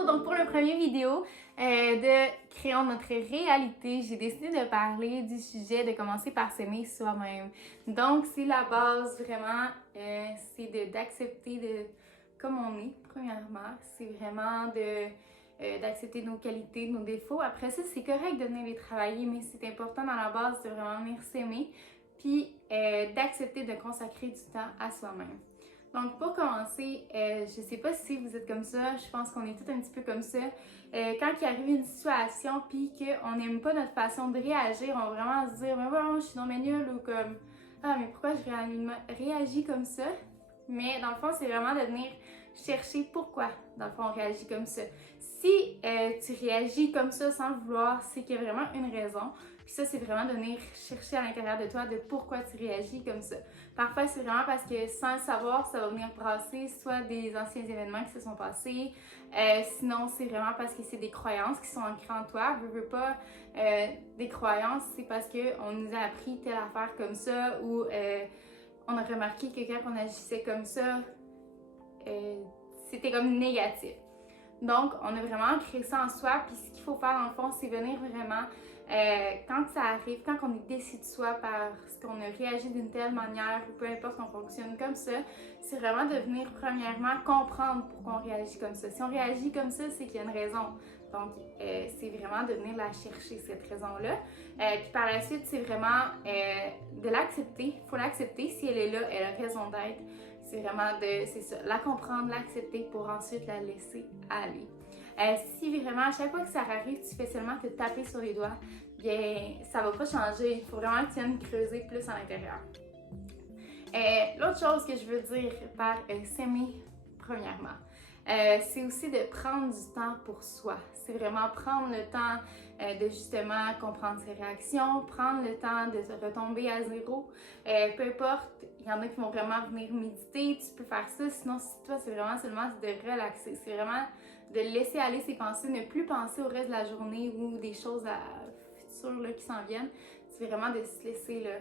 Allô! Donc pour le premier vidéo de Créons notre réalité, j'ai décidé de parler du sujet de commencer par s'aimer soi-même. Donc c'est la base vraiment, c'est d'accepter de comme on est, premièrement. C'est vraiment d'accepter nos qualités, nos défauts. Après ça, c'est correct de venir les travailler, mais c'est important dans la base de vraiment venir s'aimer, puis d'accepter de consacrer du temps à soi-même. Donc, pour commencer, je sais pas si vous êtes comme ça, je pense qu'on est tous un petit peu comme ça. Quand il arrive une situation puis qu'on n'aime pas notre façon de réagir, on va vraiment se dire, mais bon, je suis non mais nulle ou comme, ah, mais pourquoi je réagis comme ça? Mais dans le fond, c'est vraiment de venir chercher pourquoi, dans le fond, on réagit comme ça. Si tu réagis comme ça sans le vouloir, c'est qu'il y a vraiment une raison. Puis ça, c'est vraiment de venir chercher à l'intérieur de toi de pourquoi tu réagis comme ça. Parfois, c'est vraiment parce que sans le savoir, ça va venir brasser soit des anciens événements qui se sont passés. Sinon, c'est vraiment parce que c'est des croyances qui sont ancrées en toi. Veux pas des croyances, c'est parce qu'on nous a appris telle affaire comme ça ou on a remarqué que quand on agissait comme ça, c'était comme négatif. Donc, on a vraiment créé ça en soi, puis ce qu'il faut faire dans le fond, c'est venir vraiment, quand ça arrive, quand on est déçu de soi parce qu'on a réagi d'une telle manière, ou peu importe qu'on fonctionne comme ça, c'est vraiment de venir premièrement comprendre pourquoi on réagit comme ça. Si on réagit comme ça, c'est qu'il y a une raison. Donc, c'est vraiment de venir la chercher, cette raison-là. Puis par la suite, c'est vraiment de l'accepter. Il faut l'accepter. Si elle est là, elle a raison d'être. C'est vraiment c'est ça, la comprendre, l'accepter pour ensuite la laisser aller. Si vraiment, à chaque fois que ça arrive, tu fais seulement te taper sur les doigts, bien, ça va pas changer. Il faut vraiment que tu viennes creuser plus à l'intérieur. L'autre chose que je veux dire par s'aimer, premièrement, c'est aussi de prendre du temps pour soi. C'est vraiment prendre le temps de justement comprendre ses réactions, prendre le temps de se retomber à zéro. Peu importe, il y en a qui vont vraiment venir méditer, tu peux faire ça. Sinon, si toi, c'est vraiment seulement de relaxer. C'est vraiment de laisser aller ses pensées, ne plus penser au reste de la journée ou des choses futures là, qui s'en viennent. C'est vraiment de se laisser là.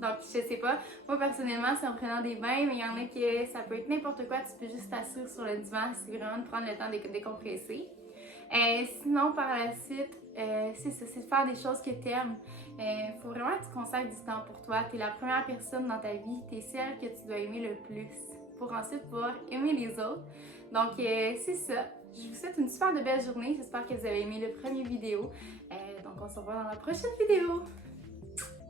Donc, je sais pas. Moi, personnellement, c'est en prenant des bains, mais il y en a qui, ça peut être n'importe quoi. Tu peux juste t'asseoir sur le divan. C'est vraiment de prendre le temps de décompresser. Sinon, par la suite, c'est ça, c'est de faire des choses que tu aimes. Faut vraiment que tu consacres du temps pour toi. Tu es la première personne dans ta vie. Tu es celle que tu dois aimer le plus pour ensuite pouvoir aimer les autres. Donc, c'est ça. Je vous souhaite une super de belle journée. J'espère que vous avez aimé le premier vidéo. Donc, on se revoit dans la prochaine vidéo.